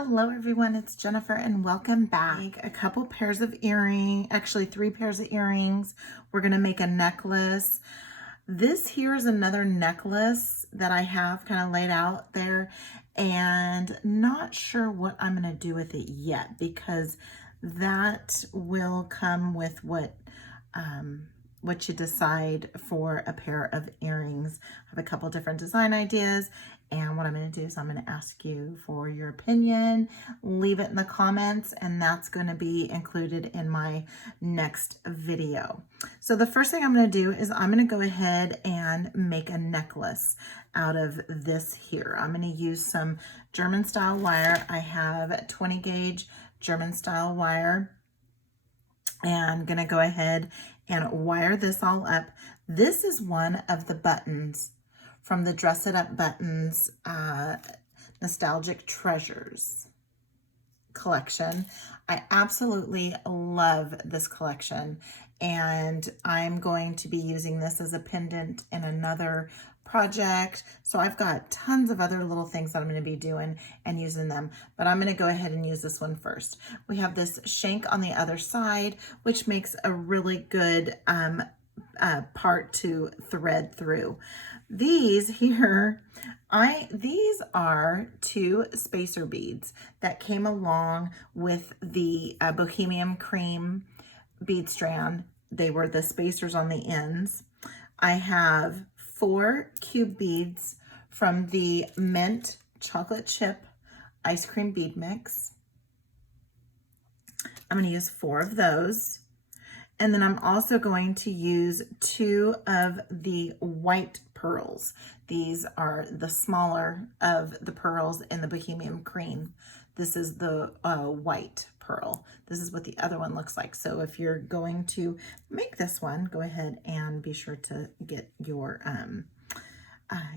Hello everyone, it's Jennifer and welcome back. A couple pairs of earrings, actually 3 pairs of earrings. We're gonna make a necklace. This here is another necklace that I have kind of laid out there and not sure what I'm gonna do with it yet because that will come with what you decide for a pair of earrings. I have a couple different design ideas, and what I'm going to do is I'm going to ask you for your opinion, leave it in the comments, and that's going to be included in my next video. So the first thing I'm going to do is I'm going to go ahead and make a necklace out of this here. I'm going to use some German style wire. I have 20 gauge German style wire, and I'm going to go ahead and wire this all up. This is one of the buttons from the Dress It Up Buttons Nostalgic Treasures collection. I absolutely love this collection, and I'm going to be using this as a pendant in another project. So I've got tons of other little things that I'm going to be doing and using them, but I'm going to go ahead and use this one first. We have this shank on the other side, which makes a really good part to thread through. These here, these are 2 spacer beads that came along with the Bohemian Cream bead strand. They were the spacers on the ends. I have 4 cube beads from the Mint Chocolate Chip Ice Cream Bead Mix. I'm going to use 4 of those. And then I'm also going to use 2 of the white pearls. These are the smaller of the pearls in the Bohemian Cream. This is the white pearl. This is what the other one looks like. So if you're going to make this one, go ahead and be sure to get your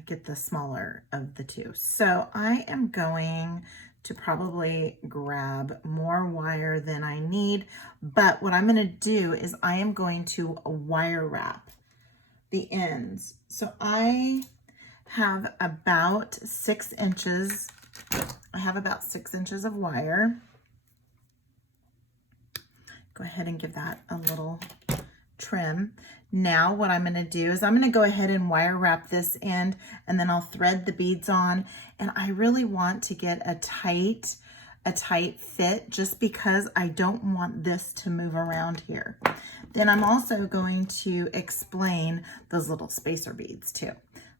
get the smaller of the 2. So I am going to probably grab more wire than I need, but what I'm going to do is I am going to wire wrap the ends. So I have about 6 inches. I have about 6 inches of wire. Go ahead and give that a little trim. Now what I'm going to do is I'm going to go ahead and wire wrap this end, and then I'll thread the beads on. And I really want to get a tight fit just because I don't want this to move around here. Then I'm also going to explain those little spacer beads too.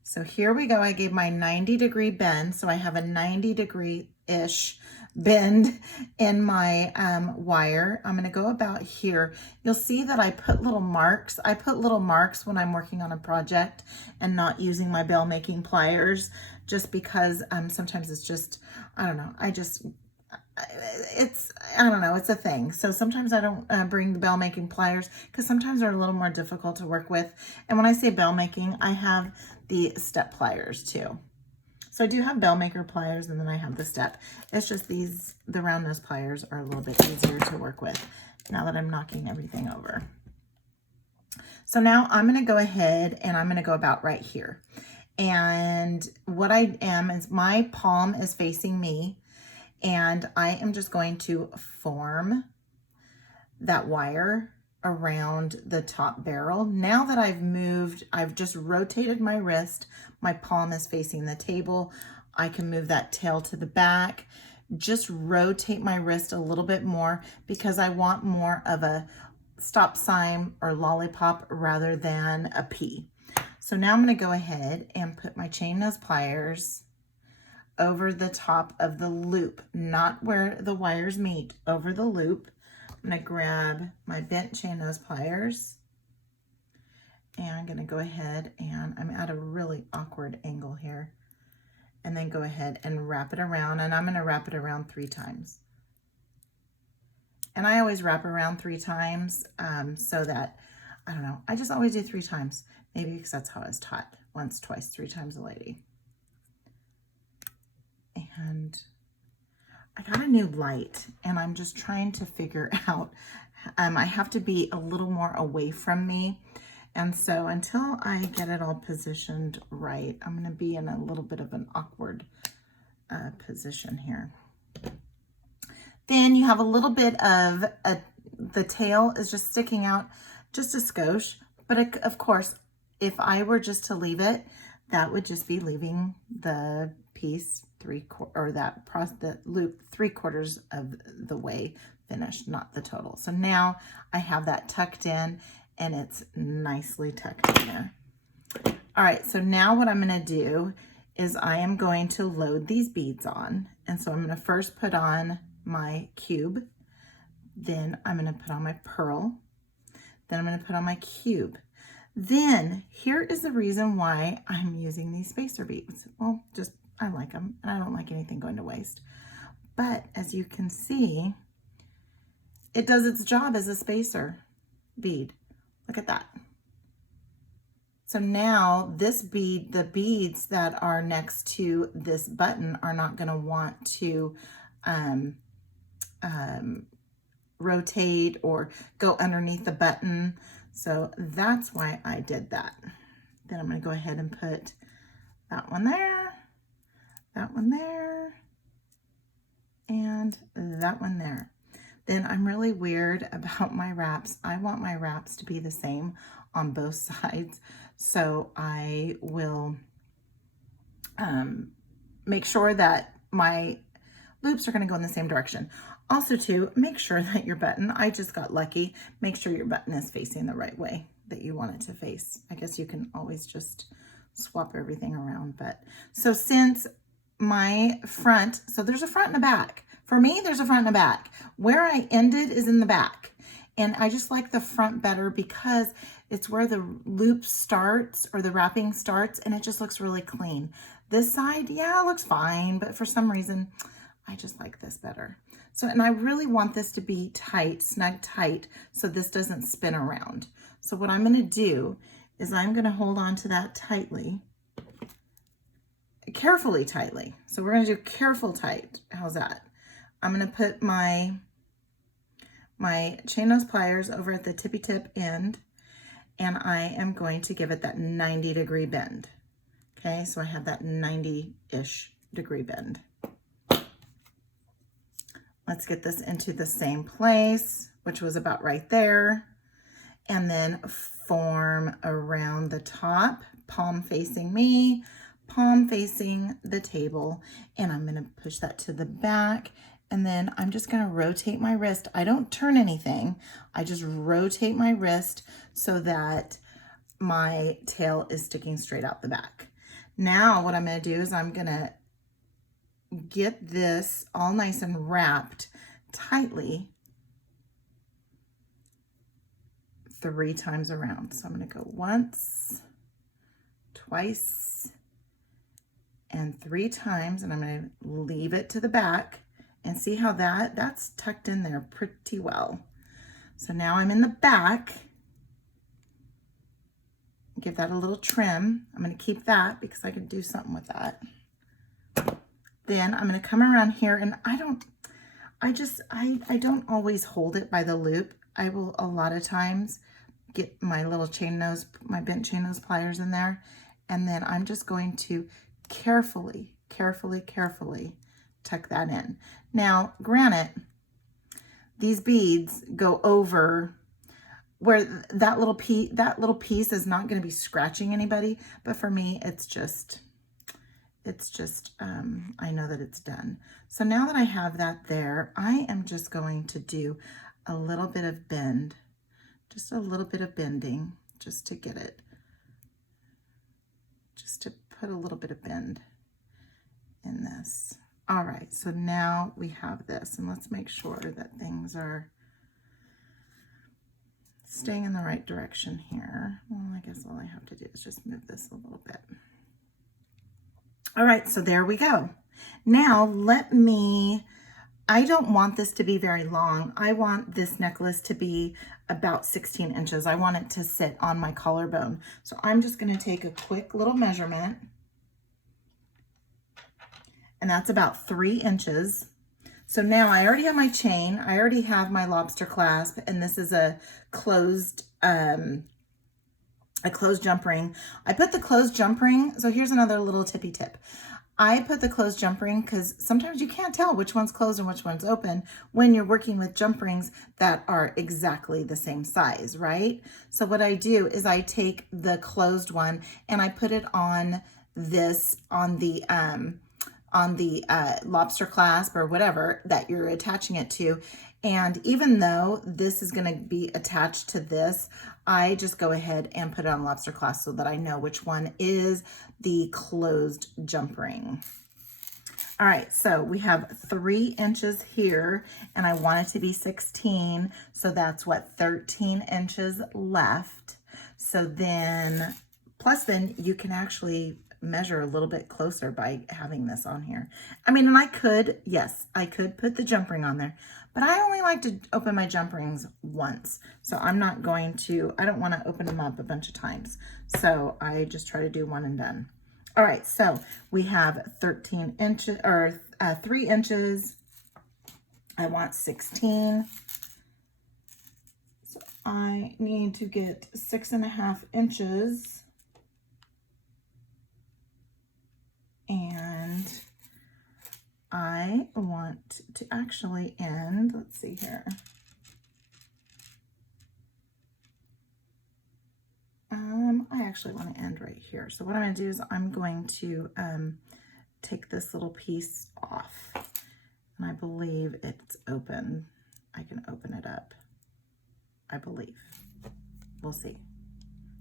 So here we go. I gave my 90-degree bend. So I have a 90-degree-ish bend in my wire. I'm going to go about here. You'll see that I put little marks. I put little marks when I'm working on a project and not using my bell making pliers, just because sometimes it's just, I don't know, I don't know, it's a thing. So sometimes I don't bring the bell making pliers because sometimes they're a little more difficult to work with. And when I say bell making, I have the step pliers too. So I do have bell maker pliers, and then I have the step. It's just the round nose pliers are a little bit easier to work with now that I'm knocking everything over. So now I'm going to go ahead and I'm going to go about right here. And what I am is my palm is facing me, and I am just going to form that wire around the top barrel. Now that I've just rotated my wrist, my palm is facing the table. I can move that tail to the back, just rotate my wrist a little bit more because I want more of a stop sign or lollipop rather than a P. So now I'm going to go ahead and put my chain nose pliers over the top of the loop, not where the wires meet, over the loop. I'm going to grab my bent chain nose pliers, and I'm going to go ahead, and I'm at a really awkward angle here, and then go ahead and wrap it around, and I'm going to wrap it around 3 times. And I always wrap around 3 times so that, I don't know, I just always do 3 times, maybe because that's how I was taught, once, twice, 3 times a lady. And I got a new light, and I'm just trying to figure out, I have to be a little more away from me. And so until I get it all positioned right, I'm going to be in a little bit of an awkward position here. Then you have a little bit of the tail is just sticking out just a skosh. But of course, if I were just to leave it, that would just be leaving the piece the loop 3/4 of the way finished, not the total. So now I have that tucked in and it's nicely tucked in there. All right, so now what I'm going to do is I am going to load these beads on. And so I'm going to first put on my cube, then I'm going to put on my pearl, then I'm going to put on my cube. Then here is the reason why I'm using these spacer beads. Well, just I like them and I don't like anything going to waste. But as you can see, it does its job as a spacer bead. Look at that. So now this bead, the beads that are next to this button are not going to want to rotate or go underneath the button. So that's why I did that. Then I'm going to go ahead and put that one there, that one there, and that one there. Then I'm really weird about my wraps. I want my wraps to be the same on both sides. So I will make sure that my loops are going to go in the same direction. Also too, make sure that your button, I just got lucky, make sure your button is facing the right way that you want it to face. I guess you can always just swap everything around. But so since my front, so there's a front and a back. For me, there's a front and a back. Where I ended is in the back. And I just like the front better because it's where the loop starts or the wrapping starts and it just looks really clean. This side, yeah, it looks fine, but for some reason, I just like this better. So, and I really want this to be tight, snug tight, so this doesn't spin around. So what I'm gonna do is I'm gonna hold on to that tightly, carefully tightly. So we're gonna do careful tight. How's that? I'm gonna put my chain nose pliers over at the tippy tip end, and I am going to give it that 90-degree bend. Okay, so I have that 90-ish degree bend. Let's get this into the same place, which was about right there. And then form around the top, palm facing me, palm facing the table. And I'm gonna push that to the back. And then I'm just gonna rotate my wrist. I don't turn anything. I just rotate my wrist so that my tail is sticking straight out the back. Now what I'm gonna do is I'm gonna get this all nice and wrapped tightly 3 times around. So I'm going to go once, twice, and 3 times, and I'm going to leave it to the back and see how that's tucked in there pretty well. So now I'm in the back. Give that a little trim. I'm going to keep that because I can do something with that. Then I'm going to come around here, and I don't always hold it by the loop. I will a lot of times get my little my bent chain nose pliers in there, and then I'm just going to carefully tuck that in. Now, granted, these beads go over where that little piece is not going to be scratching anybody, but for me, it's just I know that it's done. So now that I have that there, I am just going to do a little bit of bend, just a little bit of bending, just to get it, just to put a little bit of bend in this. All right, so now we have this, and let's make sure that things are staying in the right direction here. Well, I guess all I have to do is just move this a little bit. All right, so there we go. Now I don't want this to be very long. I want this necklace to be about 16 inches. I want it to sit on my collarbone. So I'm just gonna take a quick little measurement, and that's about 3 inches. So now I already have my chain, I already have my lobster clasp, and this is a closed jump ring. I put the closed jump ring, so here's another little tippy tip. I put the closed jump ring because sometimes you can't tell which one's closed and which one's open when you're working with jump rings that are exactly the same size, right? So what I do is I take the closed one and I put it on this, on the lobster clasp or whatever that you're attaching it to. And even though this is going to be attached to this, I just go ahead and put it on lobster clasp so that I know which one is the closed jump ring. All right, so we have 3 inches here and I want it to be 16. So that's what, 13 inches left. So then, plus then you can actually measure a little bit closer by having this on here. I mean, and I could, yes, I could put the jump ring on there, but I only like to open my jump rings once. So I'm not going to, I don't want to open them up a bunch of times. So I just try to do one and done. All right, so we have 13 inches, or 3 inches. I want 16. So I need to get 6.5 inches. And I want to actually end, let's see here. I actually want to end right here. So what I'm going to do is I'm going to take this little piece off. And I believe it's open. I can open it up. I believe. We'll see.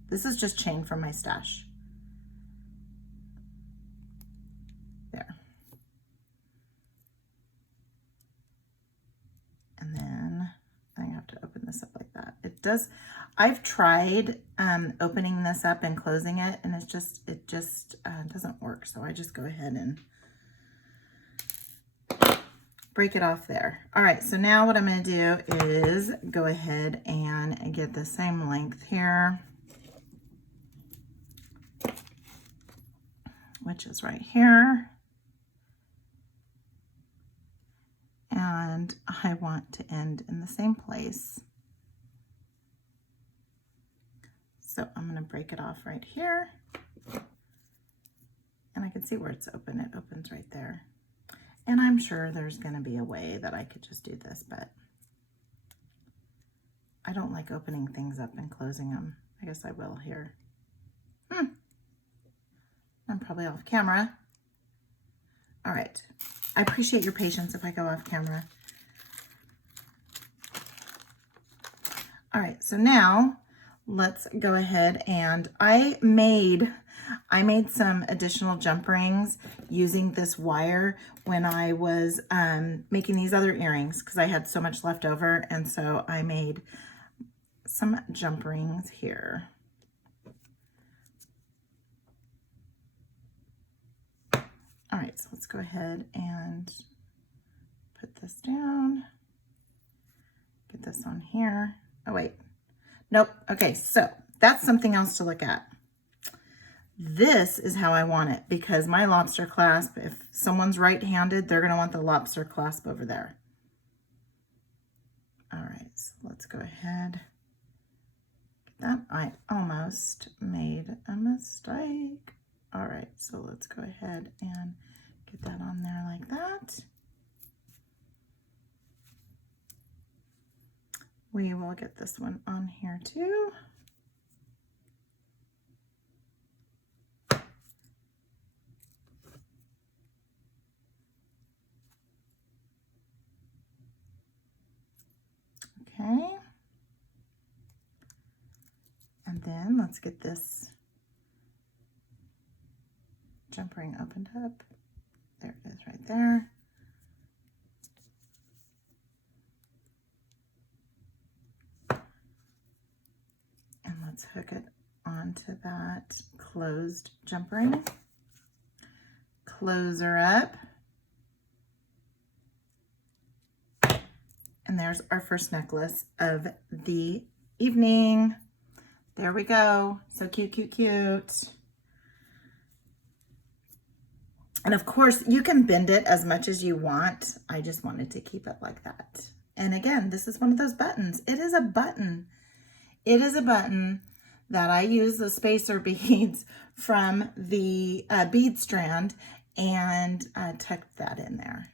This is just chain from my stash. There. And then I have to open this up like that. It does, I've tried opening this up and closing it, and it just doesn't work. So I just go ahead and break it off there. All right, so now what I'm going to do is go ahead and get the same length here, which is right here. And I want to end in the same place. So I'm going to break it off right here. And I can see where it's open. It opens right there. And I'm sure there's going to be a way that I could just do this, but I don't like opening things up and closing them. I guess I will here. I'm probably off camera. All right. I appreciate your patience if I go off camera. All right, so now let's go ahead, and I made some additional jump rings using this wire when I was making these other earrings because I had so much left over, and so I made some jump rings here. All right, so let's go ahead and put this down. Get this on here. Oh, wait. Nope. Okay, so that's something else to look at. This is how I want it because my lobster clasp, if someone's right-handed, they're going to want the lobster clasp over there. All right, so let's go ahead. Get that. I almost made a mistake. All right, so let's go ahead and get that on there like that. We will get this one on here too. Okay. And then let's get this jump ring opened up. There it is right there. And let's hook it onto that closed jump ring. Close her up. And there's our first necklace of the evening. There we go. So cute, cute, cute. And of course, you can bend it as much as you want. I just wanted to keep it like that. And again, this is one of those buttons. It is a button. It is a button that I use the spacer beads from the bead strand, and tucked that in there.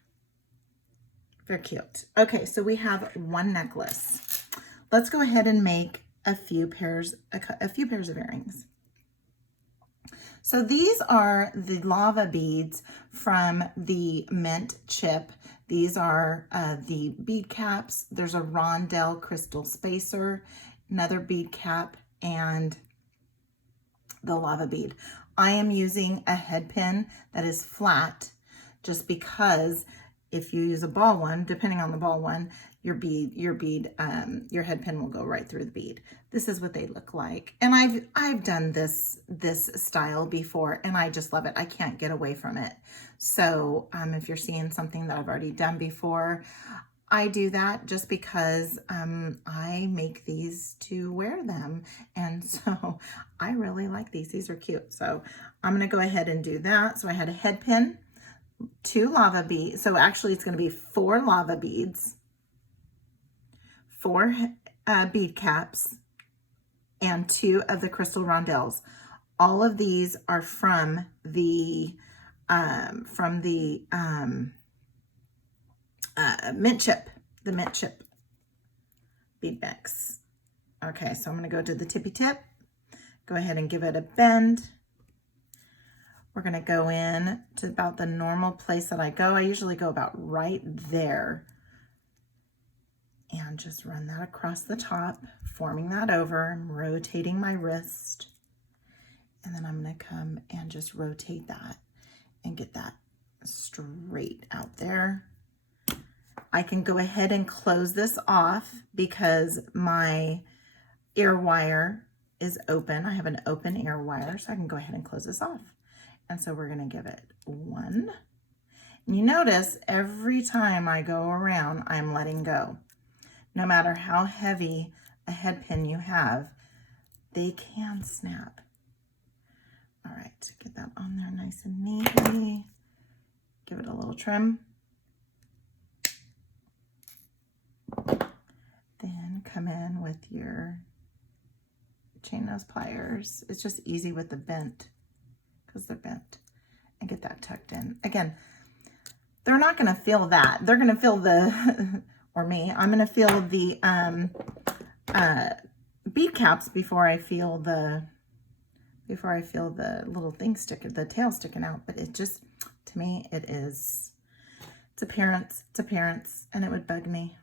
Very cute. Okay, so we have one necklace. Let's go ahead and make a few pairs of earrings. So these are the lava beads from the Mint Chip. These are the bead caps. There's a Rondelle crystal spacer, another bead cap, and the lava bead. I am using a head pin that is flat just because if you use a ball one, depending on the ball one, your head pin will go right through the bead. This is what they look like. And I've done this style before and I just love it. I can't get away from it. So if you're seeing something that I've already done before, I do that just because I make these to wear them. And so I really like these. These are cute. So I'm going to go ahead and do that. So I had a head pin, 2 lava beads. So actually it's going to be 4 lava beads, 4 bead caps, and 2 of the crystal rondelles. All of these are from the Mint Chip, the Mint Chip bead mix. Okay, so I'm going to go to the tippy tip, go ahead and give it a bend. We're going to go in to about the normal place that I go. I usually go about right there and just run that across the top, forming that over and rotating my wrist. And then I'm going to come and just rotate that and get that straight out there. I can go ahead and close this off because my ear wire is open. I have an open ear wire, so I can go ahead and close this off. And so we're going to give it 1. And you notice every time I go around, I'm letting go. No matter how heavy a head pin you have, they can snap. All right, get that on there nice and neatly. Give it a little trim. Then come in with your chain nose pliers. It's just easy with the bent because they're bent, and get that tucked in. Again, they're not going to feel that. They're going to feel the, or me, I'm going to feel the bead caps before I feel the little thing sticking, the tail sticking out. But it just, to me, it's appearance, and it would bug me.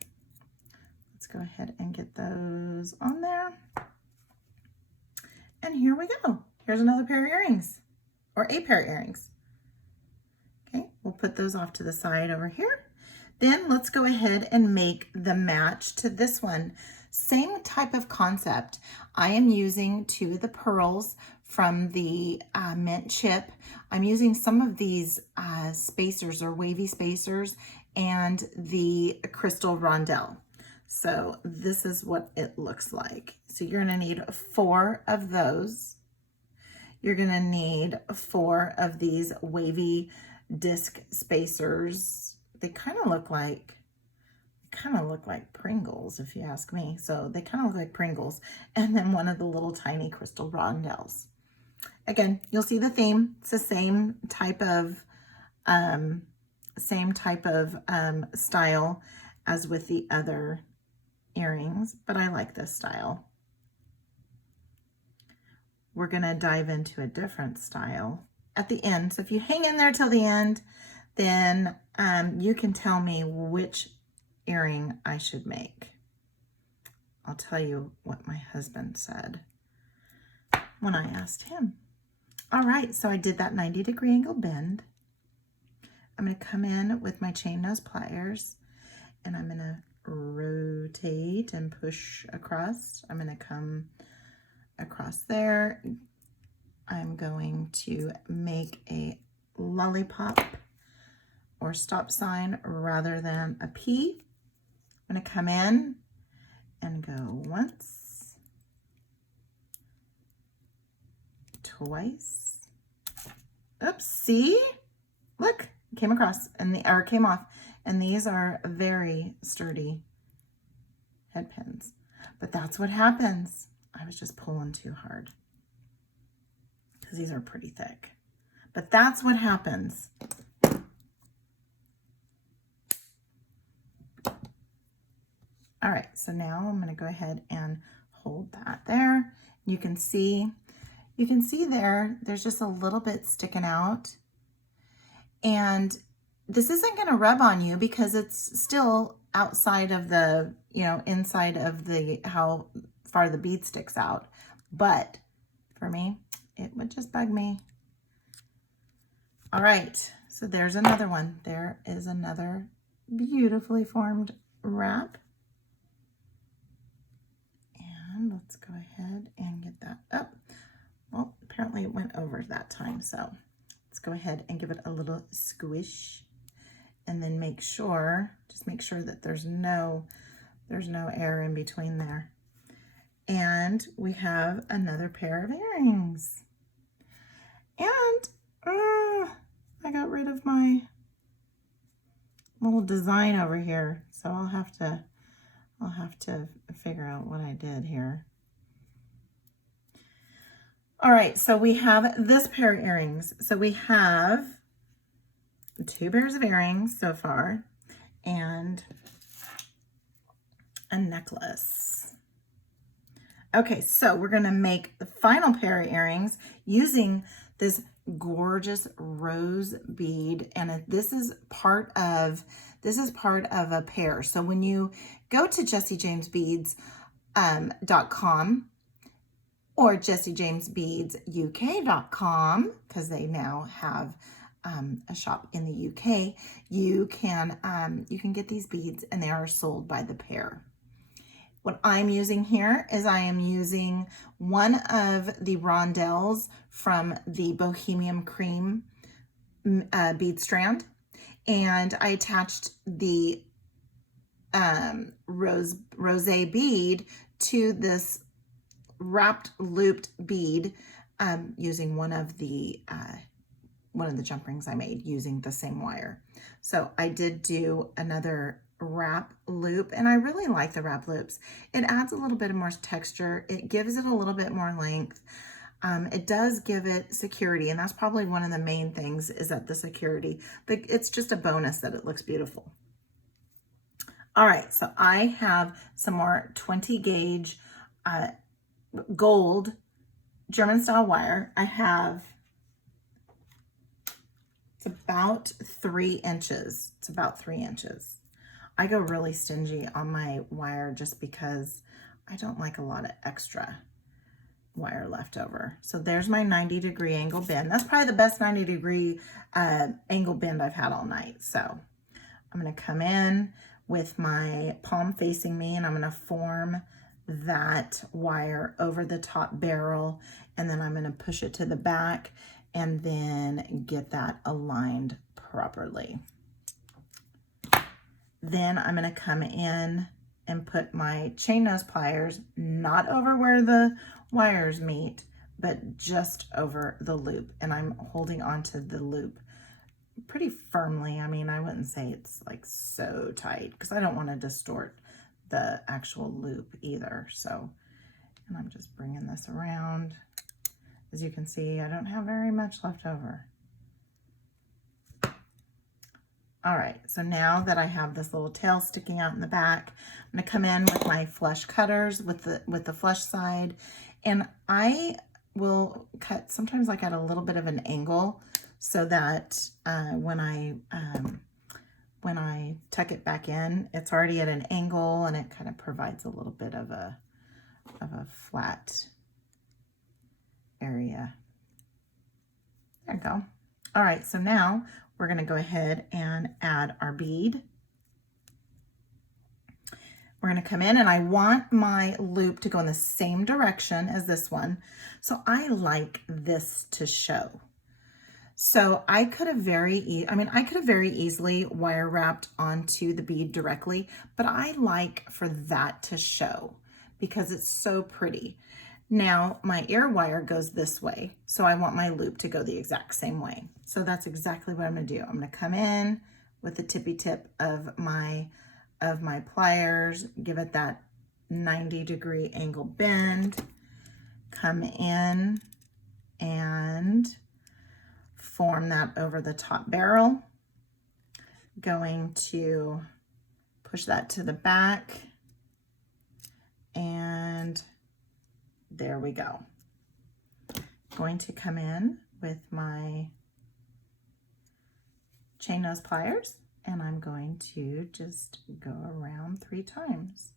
Let's go ahead and get those on there. And here we go. Here's another pair of earrings, or a pair of earrings. Okay, we'll put those off to the side over here. Then let's go ahead and make the match to this one. Same type of concept. I am using 2 of the pearls from the Mint Chip. I'm using some of these spacers or wavy spacers and the crystal rondelle. So this is what it looks like. So you're going to need 4 of those. You're going to need 4 of these wavy disc spacers. They kind of look like Pringles, if you ask me. So they kind of look like Pringles. And then 1 of the little tiny crystal rondelles. Again, you'll see the theme. It's the same type of style as with the other earrings, but I like this style. We're going to dive into a different style at the end. So if you hang in there till the end, then you can tell me which earring I should make. I'll tell you what my husband said when I asked him. All right, so I did that 90-degree angle bend. I'm going to come in with my chain nose pliers, and I'm going to rotate and push across. I'm going to come across there. I'm going to make a lollipop or stop sign rather than a P. I'm going to come in and go once, twice. Oops, see? Look, it came across and came off. And these are very sturdy head pins. But that's what happens. I was just pulling too hard because these are pretty thick. but that's what happens. All right, so now I'm going to go ahead and hold that there. You can see there's just a little bit sticking out. And this isn't going to rub on you because it's still outside of the, inside of the, how far the bead sticks out. But for me, it would just bug me. All right, so there's another one. There is another beautifully formed wrap. And let's go ahead and get that up. Well, apparently it went over that time, so let's go ahead and give it a little squish, and then just make sure that there's no air in between there. And we have another pair of earrings. And I got rid of my little design over here, so I'll have to figure out what I did here. All right, so we have this pair of earrings. So we have 2 pairs of earrings so far and a necklace. Okay, so we're gonna make the final pair of earrings using this gorgeous rose bead, and this is part of a pair. So when you go to JessieJamesBeads.com or JessieJamesBeadsUK.com, because they now have a shop in the UK, you can get these beads, and they are sold by the pair. What I'm using here is I am using one of the rondelles from the Bohemian Cream bead strand, and I attached the rosé bead to this wrapped looped bead using one of the jump rings I made using the same wire. So I did do another wrap loop, and I really like the wrap loops. It adds a little bit more texture. It gives it a little bit more length. It does give it security, and that's probably one of the main things, is that the security. But it's just a bonus that it looks beautiful. All right, so I have some more 20 gauge gold German style wire. I have, it's about 3 inches. It's about 3 inches. I go really stingy on my wire just because I don't like a lot of extra wire left over. So there's my 90-degree angle bend. That's probably the best 90-degree angle bend I've had all night. So I'm going to come in with my palm facing me, and I'm going to form that wire over the top barrel, and then I'm going to push it to the back and then get that aligned properly. Then I'm going to come in and put my chain nose pliers not over where the wires meet, but just over the loop, and I'm holding onto the loop pretty firmly. I mean, I wouldn't say it's like so tight because I don't want to distort the actual loop either. So, and I'm just bringing this around. As you can see, I don't have very much left over. All right, so now that I have this little tail sticking out in the back, I'm gonna come in with my flush cutters with the flush side, and I will cut sometimes like at a little bit of an angle so that when I tuck it back in, it's already at an angle, and it kind of provides a little bit of a flat area. There you go. All right, so now we're going to go ahead and add our bead. We're going to come in, and I want my loop to go in the same direction as this one. So I like this to show. So I could have very easily wire wrapped onto the bead directly, but I like for that to show because it's so pretty. Now my ear wire goes this way, so I want my loop to go the exact same way. So that's exactly what I'm gonna do. I'm gonna come in with the tippy tip of my pliers, give it that 90-degree angle bend, come in and form that over the top barrel. Going to push that to the back, and there we go. Going to come in with my chain nose pliers, and I'm going to just go around 3 times.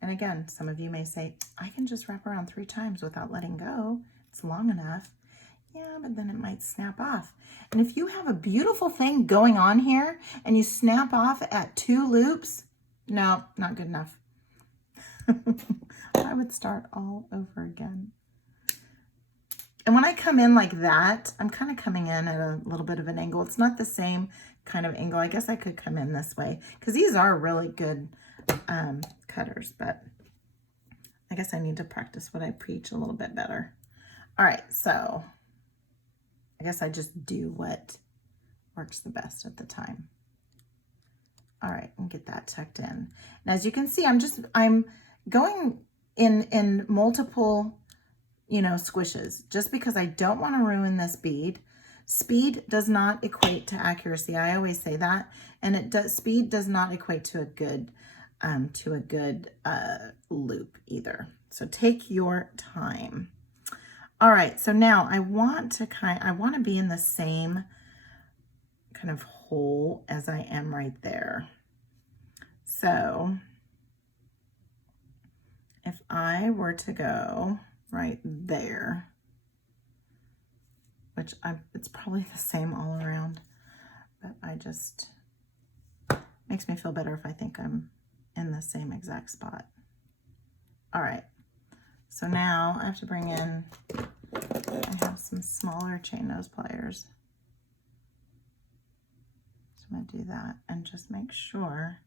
And again, some of you may say, I can just wrap around 3 times without letting go. It's long enough. Yeah, but then it might snap off. And if you have a beautiful thing going on here and you snap off at 2 loops, no, not good enough. I would start all over again. And when I come in like that, I'm kind of coming in at a little bit of an angle. It's not the same kind of angle. I guess I could come in this way because these are really good cutters, but I guess I need to practice what I preach a little bit better. All right, so I guess I just do what works the best at the time. All right, and get that tucked in. And as you can see, I'm going in multiple, squishes, just because I don't want to ruin this bead. Speed does not equate to accuracy. I always say that, and speed does not equate to a good loop either. So take your time. All right, so now I want to be in the same kind of hole as I am right there. So if I were to go right there, which it's probably the same all around, but makes me feel better if I think I'm in the same exact spot. All right, so now I have to bring in, I have some smaller chain nose pliers. So I'm gonna do that and just make sure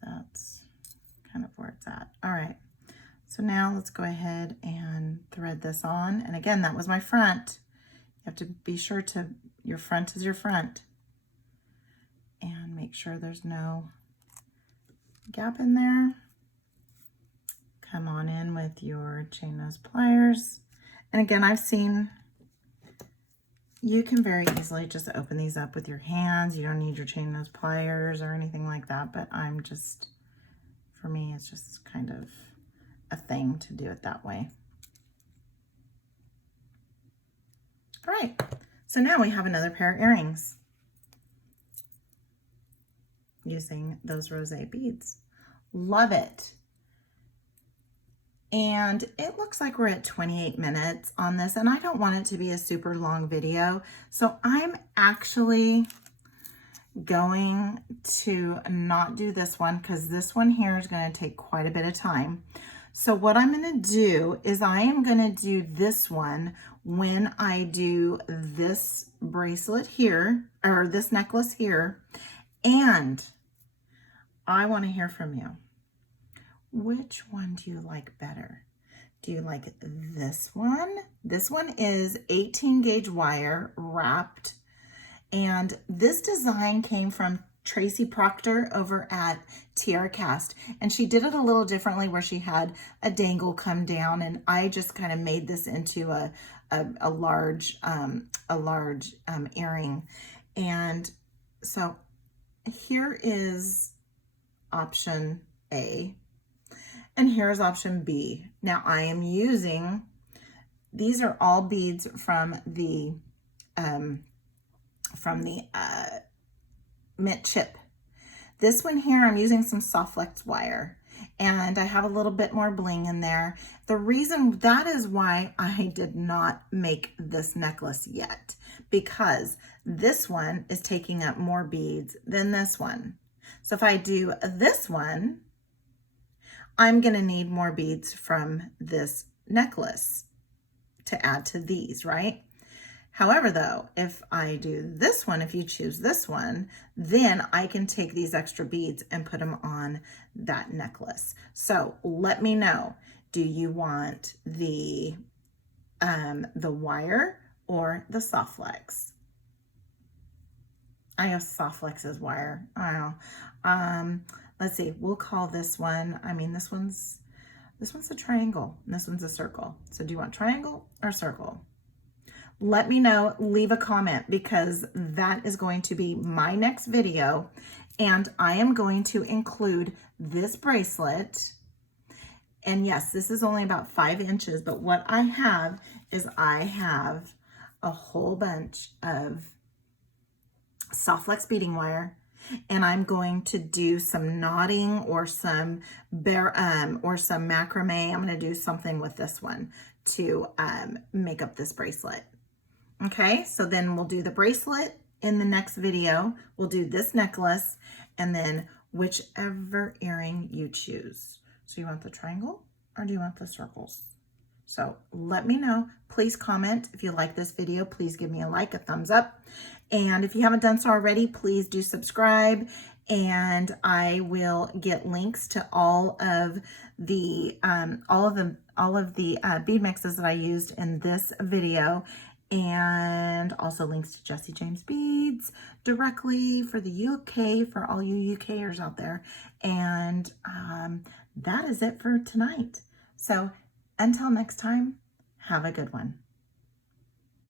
that's kind of where it's at. All right, so now let's go ahead and thread this on. And again, that was my front. You have to be sure your front is your front. And make sure there's no gap in there. Come on in with your chain nose pliers. And again, I've seen you can very easily just open these up with your hands. You don't need your chain nose pliers or anything like that, but for me, it's just kind of a thing to do it that way. All right, so now we have another pair of earrings using those rosé beads. Love it. And it looks like we're at 28 minutes on this, and I don't want it to be a super long video. So I'm actually going to not do this one because this one here is going to take quite a bit of time. So what I'm going to do is I am going to do this one when I do this bracelet here, or this necklace here, and I want to hear from you. Which one do you like better? Do you like this one? This one is 18 gauge wire wrapped. And this design came from Tracy Proctor over at Tiara Cast. And she did it a little differently where she had a dangle come down. And I just kind of made this into a large earring. And so here is option A. And here's option B. Now I am using, these are all beads from the Mint Chip. This one here, I'm using some soft flex wire, and I have a little bit more bling in there. The reason that is why I did not make this necklace yet, because this one is taking up more beads than this one. So if I do this one, I'm gonna need more beads from this necklace to add to these, right? However, though, if I do this one, if you choose this one, then I can take these extra beads and put them on that necklace. So let me know, do you want the wire or the soft flex? I have soft flex as wire, I don't know. Let's see, we'll call this one, this one's a triangle and this one's a circle. So do you want triangle or circle? let me know, leave a comment, because that is going to be my next video. And I am going to include this bracelet. And yes, this is only about 5 inches, but what I have is I have a whole bunch of soft flex beading wire, and I'm going to do some knotting or some macrame. I'm going to do something with this one to make up this bracelet. Okay, so then we'll do the bracelet in the next video. We'll do this necklace, and then whichever earring you choose. So you want the triangle or do you want the circles? So let me know. Please comment if you like this video. Please give me a like, a thumbs up. And if you haven't done so already, please do subscribe. And I will get links to all of the bead mixes that I used in this video, and also links to Jesse James Beads directly for the UK, for all you UKers out there. And that is it for tonight. So until next time, have a good one.